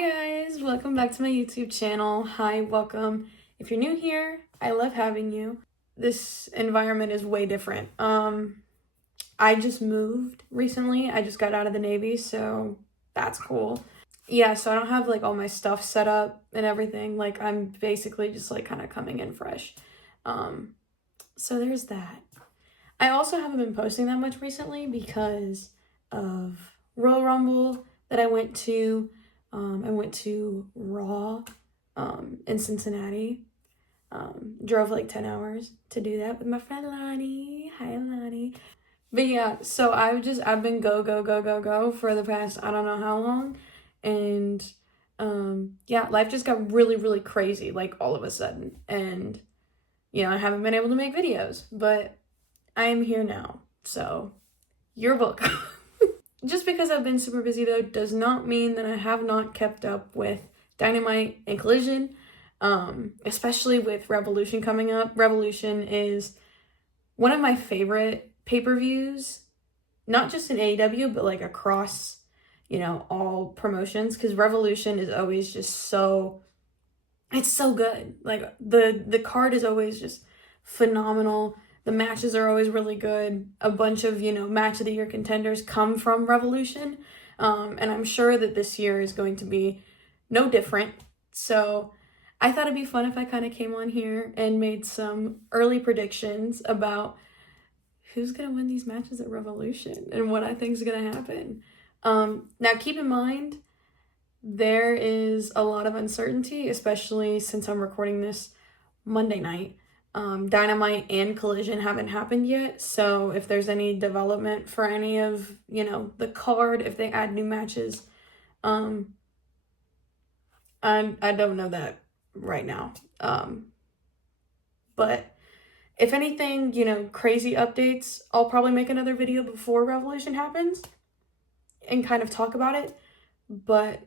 Hi guys, welcome back to my YouTube channel. Hi, welcome. If you're new here, I love having you. This environment is way different. I just moved recently. I just got out of the Navy, so that's cool. Yeah, so I don't have like all my stuff set up and everything. Like I'm basically just like kind of coming in fresh. So there's that. I also haven't been posting that much recently because of Royal Rumble that I went to. I went to Raw in Cincinnati. Drove like 10 hours to do that with my friend Lonnie. Hi, Lonnie. But yeah, so I've been go for the past, I don't know how long. And yeah, life just got really crazy, like all of a sudden. And, I haven't been able to make videos, but I am here now. So, you're welcome. Just because I've been super busy though does not mean that I have not kept up with Dynamite and Collision, especially with Revolution coming up. Revolution is one of my favorite pay-per-views, not just in AEW, but like across, all promotions, because Revolution is always just it's so good. Like the card is always just phenomenal. The matches are always really good. A bunch of, match of the year contenders come from Revolution. And I'm sure that this year is going to be no different. So I thought it'd be fun if I kind of came on here and made some early predictions about who's going to win these matches at Revolution and what I think is going to happen. Now, keep in mind, there is a lot of uncertainty, especially since I'm recording this Monday night. Dynamite and Collision haven't happened yet, so if there's any development for any of, the card, if they add new matches, I don't know that right now. But if anything, crazy updates, I'll probably make another video before Revolution happens and kind of talk about it. But,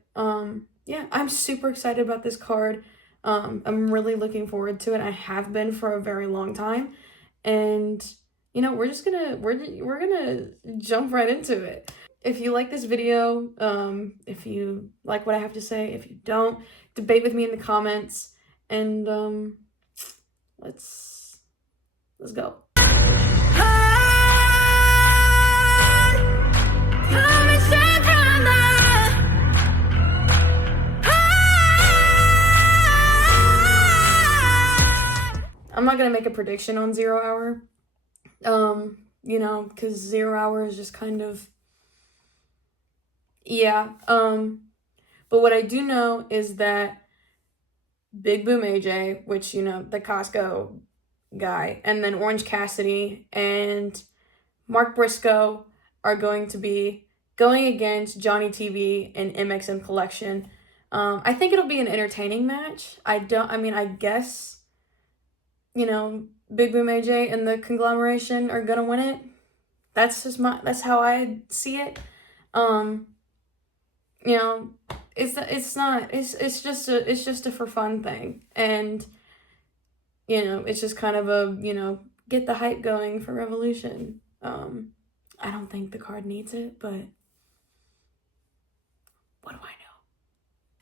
yeah, I'm super excited about this card. I'm really looking forward to it. I have been for a very long time, and we're gonna jump right into it. If you like this video, if you like what I have to say, if you don't, debate with me in the comments, and let's go. I'm not gonna make a prediction on 0 Hour, because 0 Hour is just kind of, yeah. But what I do know is that Big Boom AJ, which, the Costco guy, and then Orange Cassidy and Mark Briscoe are going to be going against Johnny TV and MXM Collection. I think it'll be an entertaining match. I guess, Big Boom AJ and the conglomeration are gonna win it. That's how I see it. It's just a for fun thing. And, it's just kind of a, get the hype going for Revolution. I don't think the card needs it, but what do I know?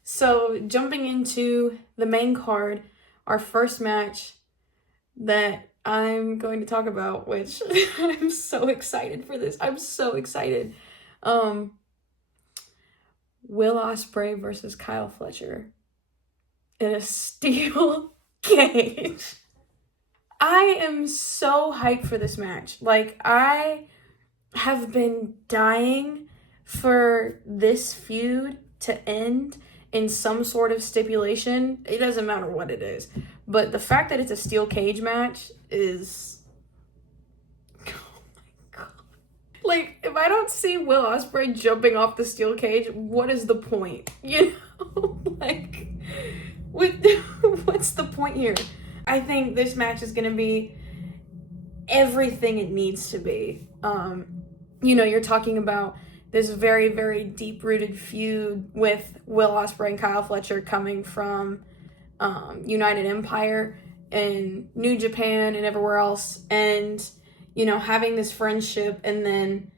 So jumping into the main card, our first match that I'm going to talk about, which I'm so excited for this. I'm so excited. Will Ospreay versus Kyle Fletcher in a steel cage. I am so hyped for this match. Like, I have been dying for this feud to end in some sort of stipulation. It doesn't matter what it is. But the fact that it's a steel cage match is, oh my god. Like, if I don't see Will Ospreay jumping off the steel cage, what is the point? Like, what's the point here? I think this match is gonna be everything it needs to be. You're talking about this very deep-rooted feud with Will Ospreay and Kyle Fletcher coming from United Empire and New Japan and everywhere else, and having this friendship, and then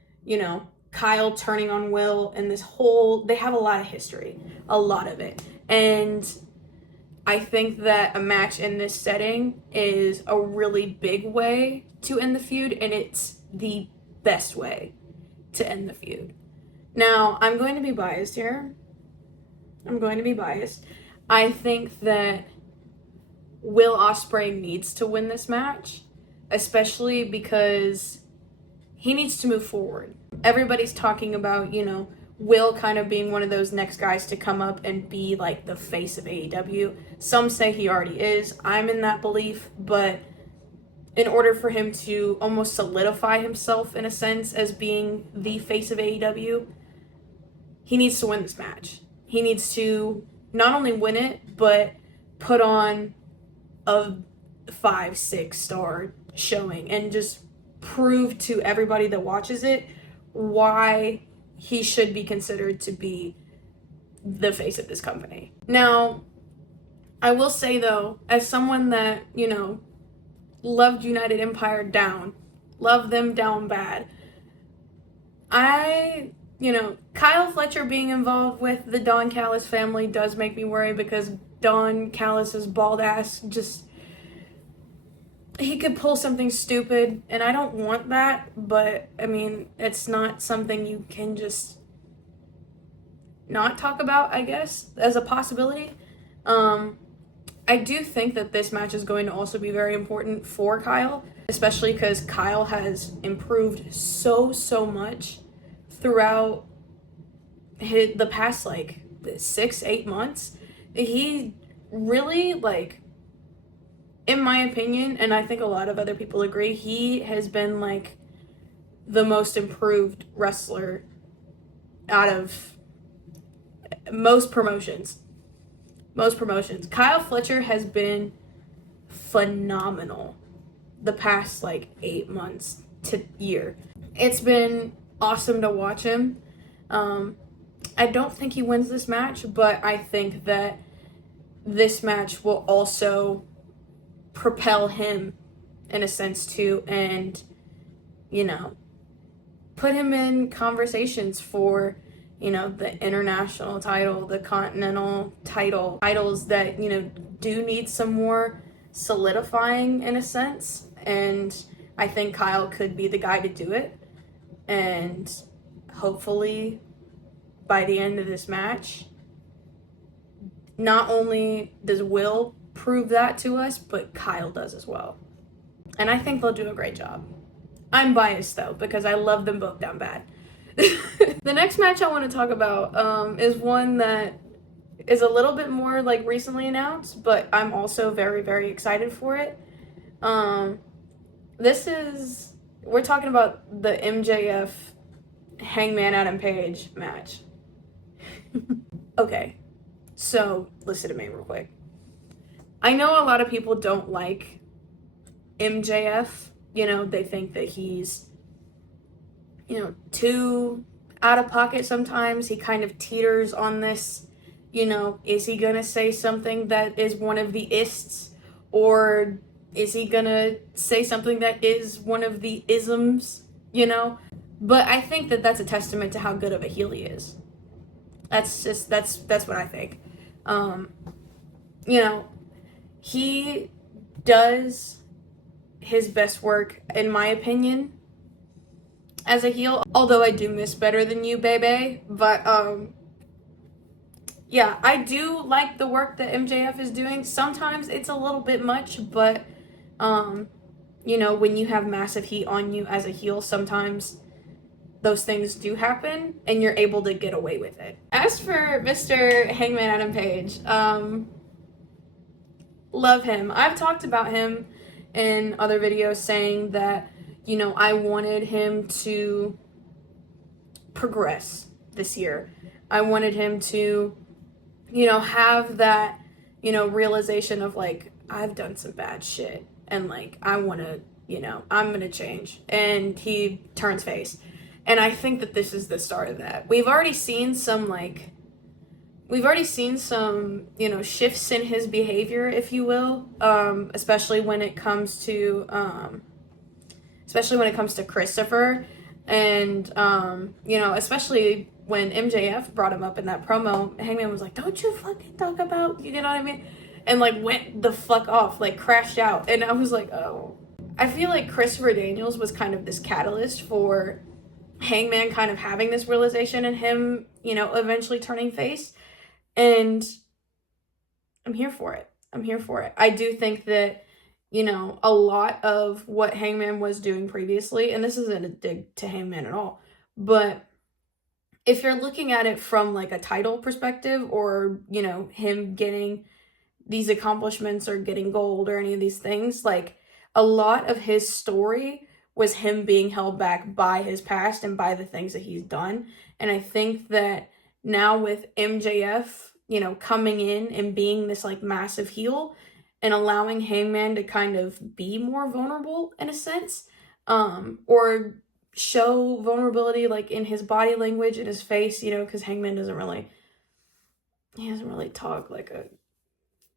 Kyle turning on Will and this whole, they have a lot of history, a lot of it. And I think that a match in this setting is a really big way to end the feud, and it's the best way to end the feud. Now, I'm going to be biased here. I think that Will Ospreay needs to win this match, especially because he needs to move forward. Everybody's talking about, Will kind of being one of those next guys to come up and be like the face of AEW. Some say he already is. I'm in that belief, but in order for him to almost solidify himself in a sense as being the face of AEW, he needs to win this match. He needs to not only win it, but put on a 5-6 star showing and just prove to everybody that watches it why he should be considered to be the face of this company. Now, I will say though, as someone that, loved United Empire down, loved them down bad, Kyle Fletcher being involved with the Don Callis family does make me worry, because Don Callis's bald ass he could pull something stupid, and I don't want that, but it's not something you can just not talk about, I guess, as a possibility. I do think that this match is going to also be very important for Kyle, especially because Kyle has improved so much throughout the past 6-8 months. He really, in my opinion, and I think a lot of other people agree, he has been the most improved wrestler out of most promotions. Kyle Fletcher has been phenomenal the past 8 months to year. It's been awesome to watch him. I don't think he wins this match, but I think that this match will also propel him in a sense too, and put him in conversations for the international title, the continental titles that do need some more solidifying in a sense. And I think Kyle could be the guy to do it, and hopefully by the end of this match, not only does Will prove that to us, but Kyle does as well. And I think they'll do a great job. I'm biased though, because I love them both down bad. The next match I want to talk about is one that is a little bit more recently announced, but I'm also very, very excited for it. We're talking about the MJF Hangman Adam Page match. Okay, so listen to me real quick. I know a lot of people don't like MJF. They think that he's, too out of pocket sometimes. He kind of teeters on this, is he gonna say something that is one of the ists, or is he gonna say something that is one of the isms, But I think that that's a testament to how good of a heel he is. That's what I think. He does his best work, in my opinion, as a heel. Although I do miss Better Than You, baby. But, yeah, I do like the work that MJF is doing. Sometimes it's a little bit much, but, when you have massive heat on you as a heel, sometimes those things do happen, and you're able to get away with it. As for Mr. Hangman Adam Page, love him. I've talked about him in other videos saying that, I wanted him to progress this year. I wanted him to, have that, realization of I've done some bad shit, and I want to, I'm going to change. And he turns face. And I think that this is the start of that. We've already seen some shifts in his behavior, if you will, especially when it comes to Christopher. And, you know, especially when MJF brought him up in that promo, Hangman was like, don't you fucking talk about, you know what I mean? And, like, went the fuck off, like, crashed out. And I was like, oh. I feel like Christopher Daniels was kind of this catalyst for Hangman kind of having this realization and him, you know, eventually turning face. And I'm here for it. I'm here for it. I do think that, you know, a lot of what Hangman was doing previously, and this isn't a dig to Hangman at all, but if you're looking at it from like a title perspective, or, you know, him getting these accomplishments or getting gold or any of these things, like a lot of his story was him being held back by his past and by the things that he's done. And I think that now with MJF, you know, coming in and being this like massive heel and allowing Hangman to kind of be more vulnerable in a sense, or show vulnerability like in his body language, in his face, you know, because Hangman doesn't really talk like a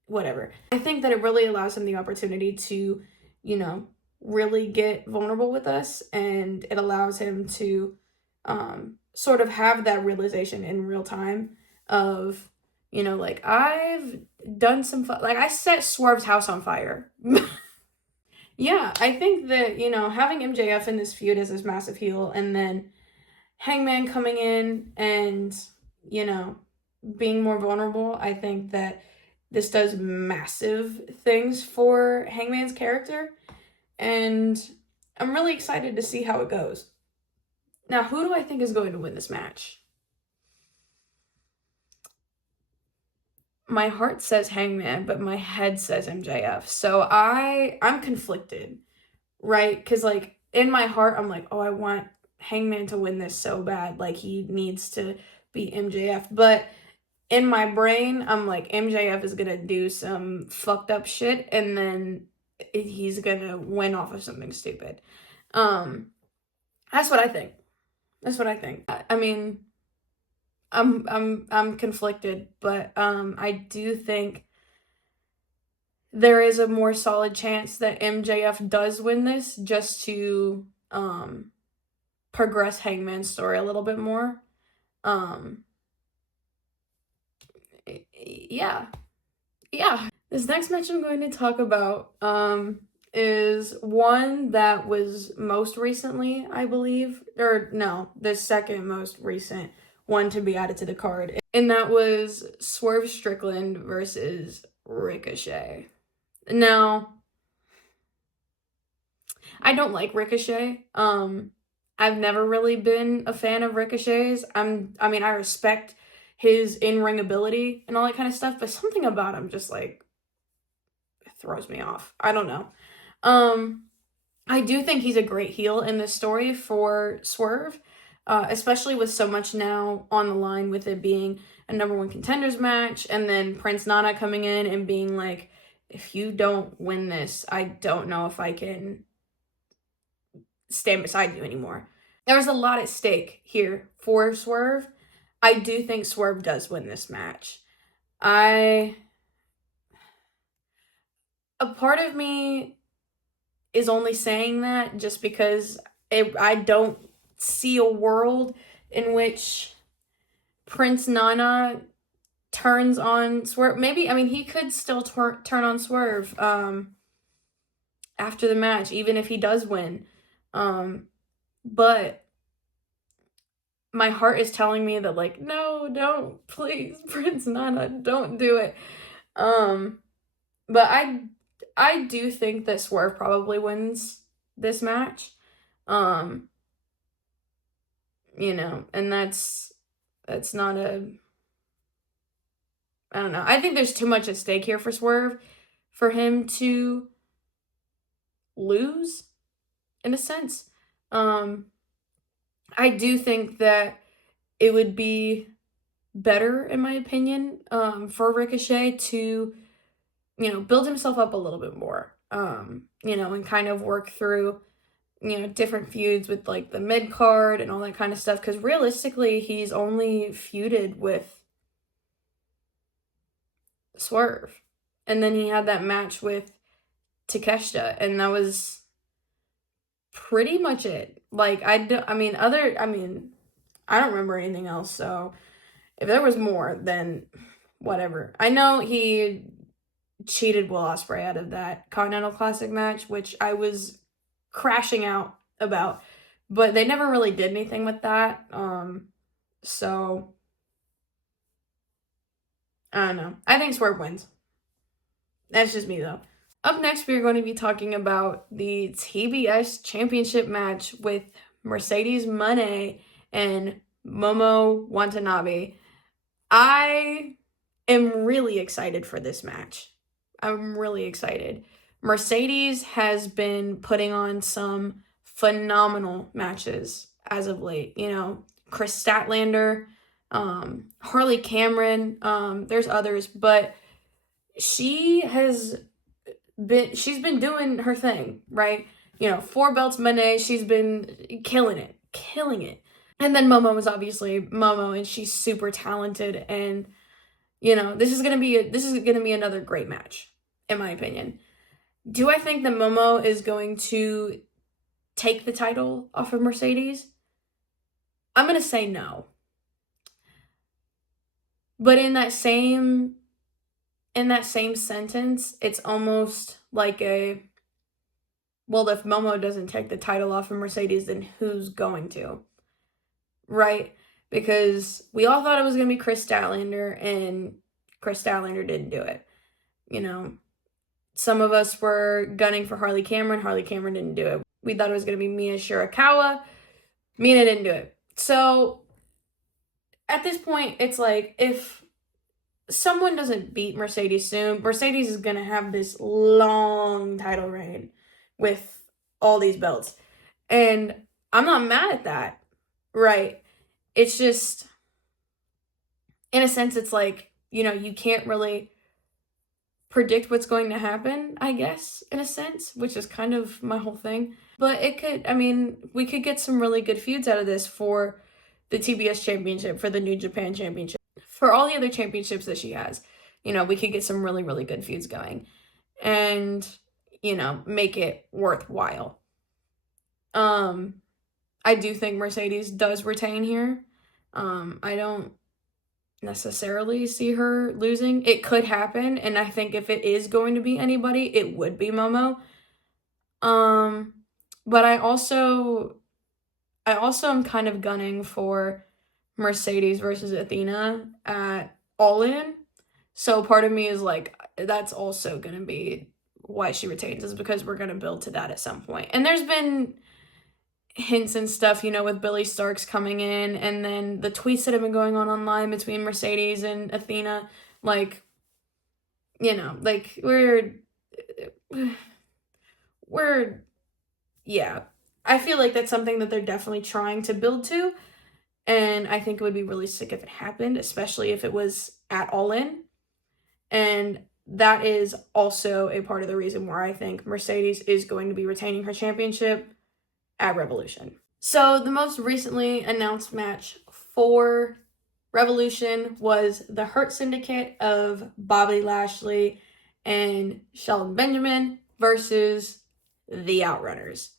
whatever. I think that it really allows him the opportunity to, you know, really get vulnerable with us, and it allows him to sort of have that realization in real time of, you know, like, I've done some like I set Swerve's house on fire. Yeah, I think that, you know, having MJF in this feud as this massive heel, and then Hangman coming in and, you know, being more vulnerable, I think that this does massive things for Hangman's character, and I'm really excited to see how it goes. Now, who do I think is going to win this match? My heart says Hangman, but my head says MJF. So I'm conflicted, right? Because, like, in my heart, I'm like, oh, I want Hangman to win this so bad. Like, he needs to beat MJF. But in my brain, I'm like, MJF is gonna do some fucked up shit, and then he's gonna win off of something stupid. That's what I think. That's what I think. I mean, I'm conflicted, but I do think there is a more solid chance that MJF does win this, just to progress Hangman's story a little bit more. Yeah. This next match I'm going to talk about is one that was most recently, I believe, or no, the second most recent one to be added to the card. And that was Swerve Strickland versus Ricochet. Now, I don't like Ricochet. I've never really been a fan of Ricochet's. I mean, I respect his in-ring ability and all that kind of stuff, but something about him just like throws me off. I don't know. I do think he's a great heel in this story for Swerve, especially with so much now on the line, with it being a number one contenders match, and then Prince Nana coming in and being like, if you don't win this, I don't know if I can stand beside you anymore. There was a lot at stake here for Swerve. I do think Swerve does win this match. A part of me is only saying that just because I don't see a world in which Prince Nana turns on Swerve. Maybe, I mean, he could still turn on Swerve after the match, even if he does win. But my heart is telling me that, like, no, don't, please, Prince Nana, don't do it. But I do think that Swerve probably wins this match. You know, and that's not a, I don't know. I think there's too much at stake here for Swerve for him to lose, in a sense. I do think that it would be better, in my opinion, for Ricochet to, you know, build himself up a little bit more, you know, and kind of work through, you know, different feuds with like the mid card and all that kind of stuff. Because realistically, he's only feuded with Swerve, and then he had that match with Takeshita, and that was pretty much it. Like, I don't remember anything else, so if there was more, then whatever. I know he cheated Will Ospreay out of that Continental Classic match, which I was crashing out about, but they never really did anything with that. So I don't know. I think Swerve wins. That's just me though. Up next, we're going to be talking about the TBS Championship match with Mercedes Moné and Momo Watanabe. I am really excited for this match. I'm really excited. Mercedes has been putting on some phenomenal matches as of late. You know, Chris Statlander, Harley Cameron, there's others, but she's been doing her thing, right? You know, 4 belts Moné, she's been killing it. And then Momo was obviously Momo, and she's super talented, and you know, this is gonna be another great match, in my opinion. Do I think that Momo is going to take the title off of Mercedes? I'm gonna say no. But in that same sentence, it's almost like well, if Momo doesn't take the title off of Mercedes, then who's going to? Right? Because we all thought it was going to be Chris Statlander, and Chris Statlander didn't do it. You know, some of us were gunning for Harley Cameron. Harley Cameron didn't do it. We thought it was going to be Mia Shirakawa. Mina didn't do it. So, at this point, it's like, if someone doesn't beat Mercedes soon, Mercedes is going to have this long title reign with all these belts. And I'm not mad at that, right? It's just, in a sense, it's like, you know, you can't really predict what's going to happen, I guess, in a sense, which is kind of my whole thing. But we could get some really good feuds out of this for the TBS Championship, for the New Japan Championship, for all the other championships that she has. You know, we could get some really, really good feuds going and, you know, make it worthwhile. I do think Mercedes does retain here. I don't necessarily see her losing. It could happen, and I think if it is going to be anybody, it would be Momo. But I also am kind of gunning for Mercedes versus Athena at All In. So part of me is like, that's also going to be why she retains, is because we're going to build to that at some point. And there's been hints and stuff, you know, with Billy Starks coming in, and then the tweets that have been going on online between Mercedes and Athena, like, you know, like, yeah. I feel like that's something that they're definitely trying to build to, and I think it would be really sick if it happened, especially if it was at All In. And that is also a part of the reason why I think Mercedes is going to be retaining her championship at Revolution. So the most recently announced match for Revolution was the Hurt Syndicate of Bobby Lashley and Shelton Benjamin versus the Outrunners.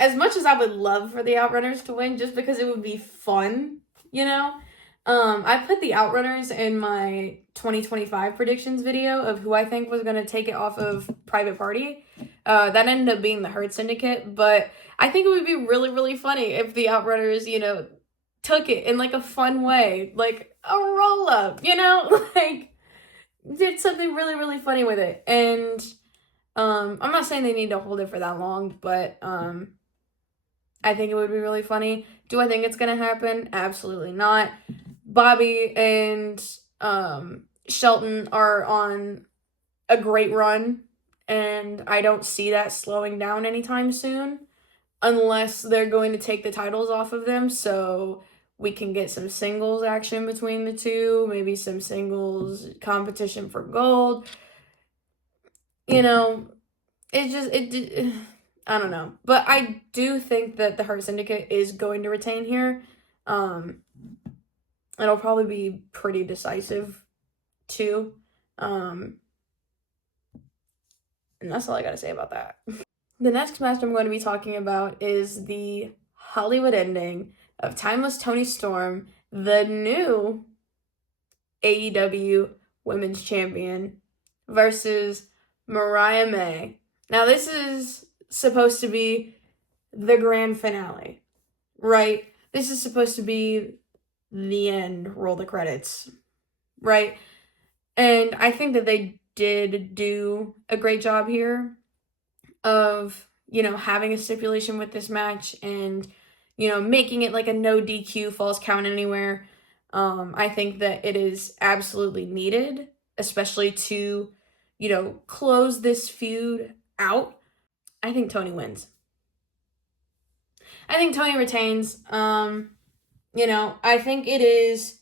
As much as I would love for the Outrunners to win, just because it would be fun, you know, I put the Outrunners in my 2025 predictions video of who I think was going to take it off of Private Party. That ended up being the Hurt Syndicate, but I think it would be really, really funny if the Outrunners, you know, took it in like a fun way, like a roll up, you know, like did something really, really funny with it. And I'm not saying they need to hold it for that long, but I think it would be really funny. Do I think it's gonna happen? Absolutely not. Bobby and Shelton are on a great run, and I don't see that slowing down anytime soon, unless they're going to take the titles off of them, so we can get some singles action between the two, maybe some singles competition for gold. You know, I don't know. But I do think that the Hurt Syndicate is going to retain here. It'll probably be pretty decisive, too. And that's all I gotta say about that. The next match I'm going to be talking about is the Hollywood ending of Timeless Toni Storm, the new AEW Women's Champion, versus Mariah May. Now, this is supposed to be the grand finale, right? This is supposed to be the end, roll the credits, right? And I think that they did do a great job here of, having a stipulation with this match and, making it like a no DQ, falls count anywhere. I think that it is absolutely needed, especially to, close this feud out. I think Toni wins. I think Toni retains. I think it is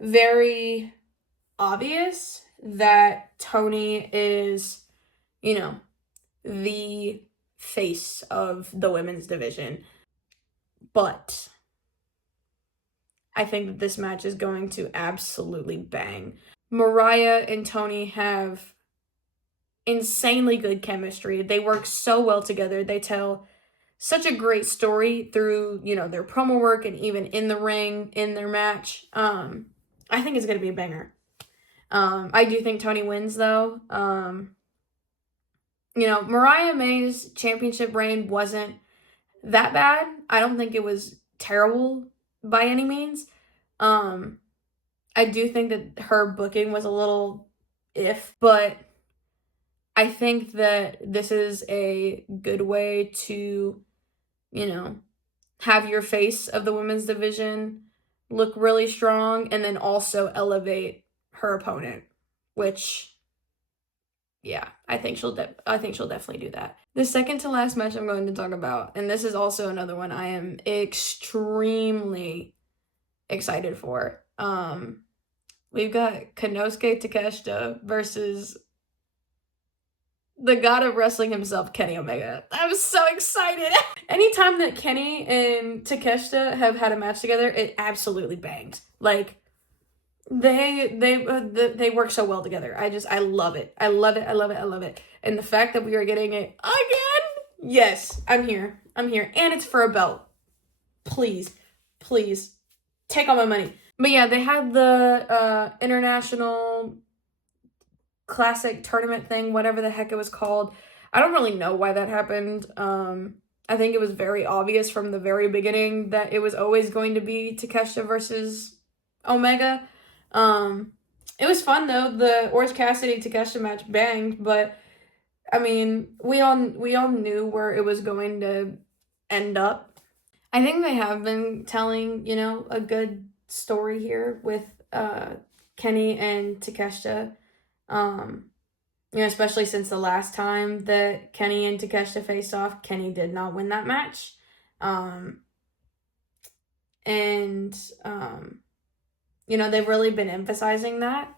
very obvious that Toni is, the face of the women's division. But I think that this match is going to absolutely bang. Mariah and Toni have insanely good chemistry. They work so well together. They tell such a great story through, their promo work and even in the ring, in their match. I think it's going to be a banger. I do think Toni wins, though. Mariah May's championship reign wasn't that bad. I don't think it was terrible by any means. I do think that her booking was a little but I think that this is a good way to, have your face of the women's division look really strong and then also elevate her opponent, which, yeah, I think she'll definitely do that. The second to last match I'm going to talk about, and this is also another one I am extremely excited for. We've got Konosuke Takeshita versus the god of wrestling himself, Kenny Omega. I'm so excited. Anytime that Kenny and Takeshita have had a match together, it absolutely bangs. Like, they work so well together. I love it. I love it. I love it. I love it. And the fact that we are getting it again, yes, I'm here. I'm here. And it's for a belt. Please, please, take all my money. But yeah, they had the international classic tournament thing, whatever the heck it was called. I don't really know why that happened. I think it was very obvious from the very beginning that it was always going to be Takeshita versus Omega. It was fun though. The Orange Cassidy Takeshita match banged, but I mean, we all knew where it was going to end up. I think they have been telling, a good story here with Kenny and Takeshita. Especially since the last time that Kenny and Takeshita faced off, Kenny did not win that match. They've really been emphasizing that.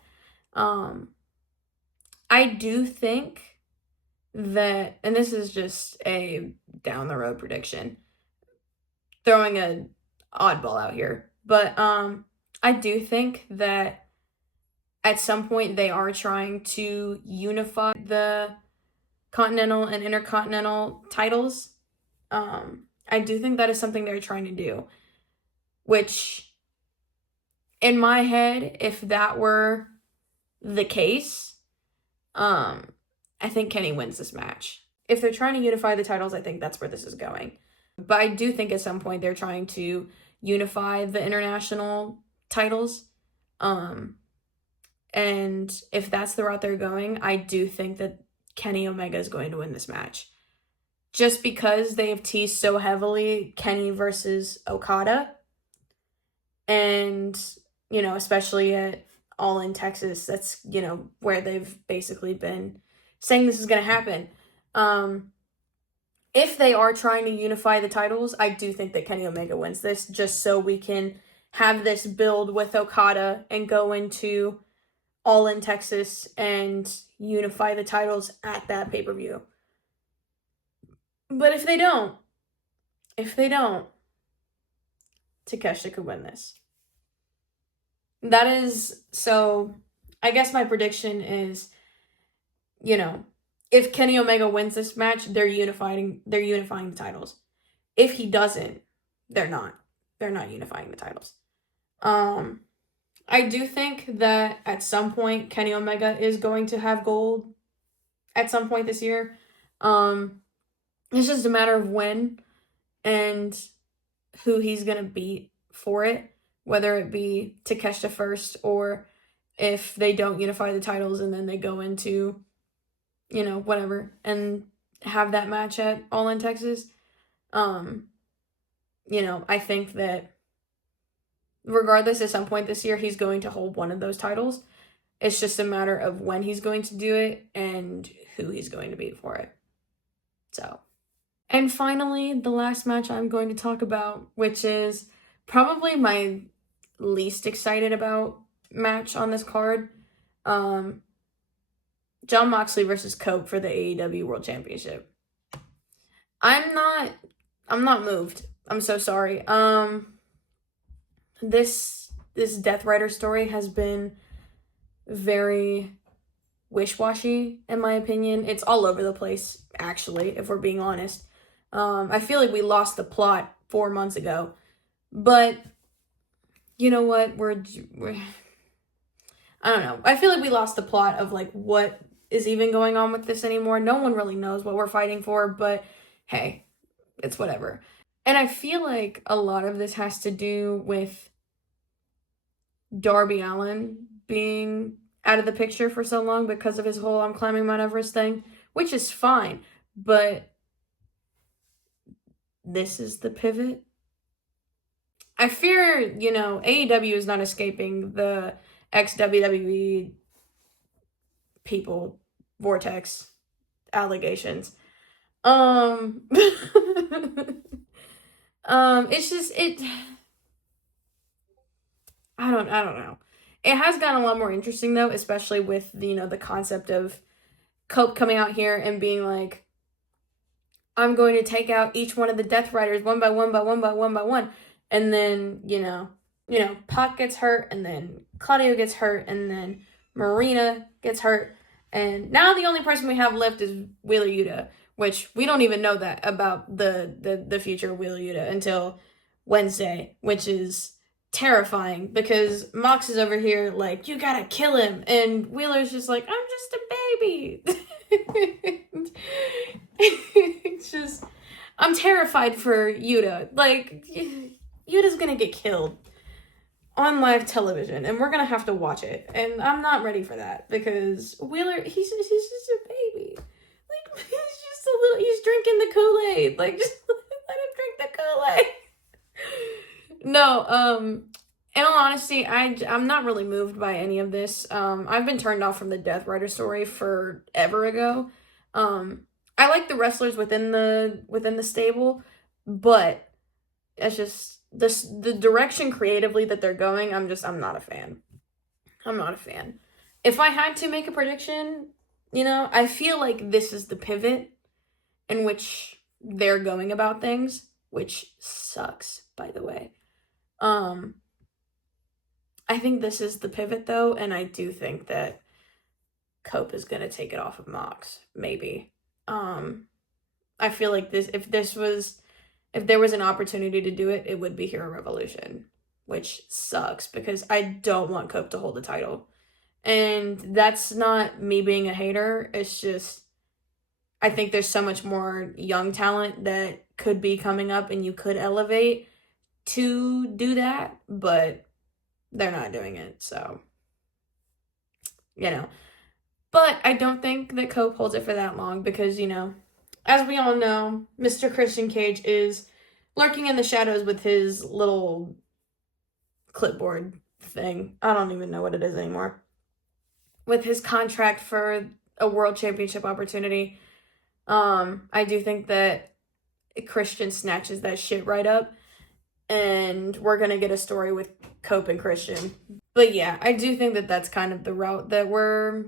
I do think that, and this is just a down the road prediction, throwing an oddball out here, but I do think that at some point they are trying to unify the Continental and Intercontinental titles. I do think that is something they're trying to do, which in my head, if that were the case, I think Kenny wins this match. If they're trying to unify the titles, I think that's where this is going. But I do think at some point they're trying to unify the international titles. And if that's the route they're going, I do think that Kenny Omega is going to win this match. Just because they have teased so heavily Kenny versus Okada. And, especially at All in Texas, that's, where they've basically been saying this is going to happen. If they are trying to unify the titles, I do think that Kenny Omega wins this, just so we can have this build with Okada and go into All in Texas and unify the titles at that pay-per-view. But if they don't, Takeshita could win this. That is, so I guess my prediction is, if Kenny Omega wins this match, they're unifying the titles. If he doesn't, they're not. They're not unifying the titles. I do think that at some point Kenny Omega is going to have gold at some point this year. It's just a matter of when and who he's going to beat for it, whether it be Takeshita first or if they don't unify the titles and then they go into, whatever, and have that match at All In Texas. I think that regardless, at some point this year, he's going to hold one of those titles. It's just a matter of when he's going to do it and who he's going to beat for it. So, and finally, the last match I'm going to talk about, which is probably my least excited about match on this card. Jon Moxley versus Cope for the AEW World Championship. I'm not moved. I'm so sorry. This Death Rider story has been very wish-washy, in my opinion. It's all over the place, actually, if we're being honest. I feel like we lost the plot 4 months ago. But, you know what? We're I don't know. I feel like we lost the plot of, what is even going on with this anymore. No one really knows what we're fighting for, but hey, it's whatever. And I feel like a lot of this has to do with Darby Allin being out of the picture for so long because of his whole I'm climbing Mount Everest thing, which is fine, but this is the pivot. I fear, AEW is not escaping the ex-WWE people vortex allegations. It's just, I don't know. It has gotten a lot more interesting though, especially with the concept of Cope coming out here and being like, I'm going to take out each one of the Death Riders one by one by one by one by one. And then, Pac gets hurt, and then Claudio gets hurt, and then Marina gets hurt. And now the only person we have left is Wheeler Yuta, which we don't even know that about the future of Wheeler Yuta until Wednesday, which is terrifying because Mox is over here like, you gotta kill him. And Wheeler's just like, I'm just a baby. It's just, I'm terrified for Yuta. Like, Yuta's gonna get killed on live television, and we're gonna have to watch it. And I'm not ready for that because Wheeler, he's just a baby. Like, he's drinking the Kool-Aid. Like, just let him drink the Kool-Aid. No, in all honesty, I'm not really moved by any of this. I've been turned off from the Death Rider story forever ago. I like the wrestlers within the stable, but it's just the direction creatively that they're going, I'm not a fan. I'm not a fan. If I had to make a prediction, I feel like this is the pivot in which they're going about things, which sucks, by the way. I think this is the pivot though, and I do think that Cope is gonna take it off of Mox, maybe. I feel like if there was an opportunity to do it, it would be Hero Revolution, which sucks because I don't want Cope to hold the title. And that's not me being a hater. It's just, I think there's so much more young talent that could be coming up and you could elevate to do that, but they're not doing it. So, But I don't think that Cope holds it for that long because, as we all know, Mr. Christian Cage is lurking in the shadows with his little clipboard thing. I don't even know what it is anymore. With his contract for a world championship opportunity. I do think that Christian snatches that shit right up. And we're going to get a story with Cope and Christian. But yeah, I do think that that's kind of the route that we're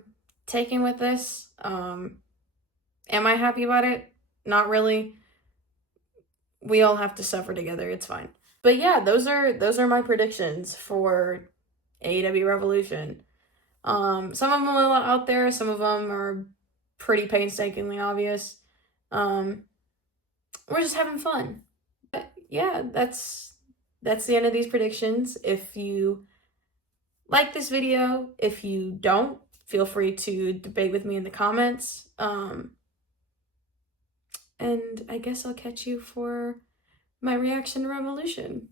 taking with this. Am I happy about it? Not really. We all have to suffer together. It's fine. But yeah, those are my predictions for AEW Revolution. Some of them are a little out there. Some of them are pretty painstakingly obvious. We're just having fun. But yeah, that's the end of these predictions. If you like this video, if you don't, feel free to debate with me in the comments. And I guess I'll catch you for my reaction to Revolution.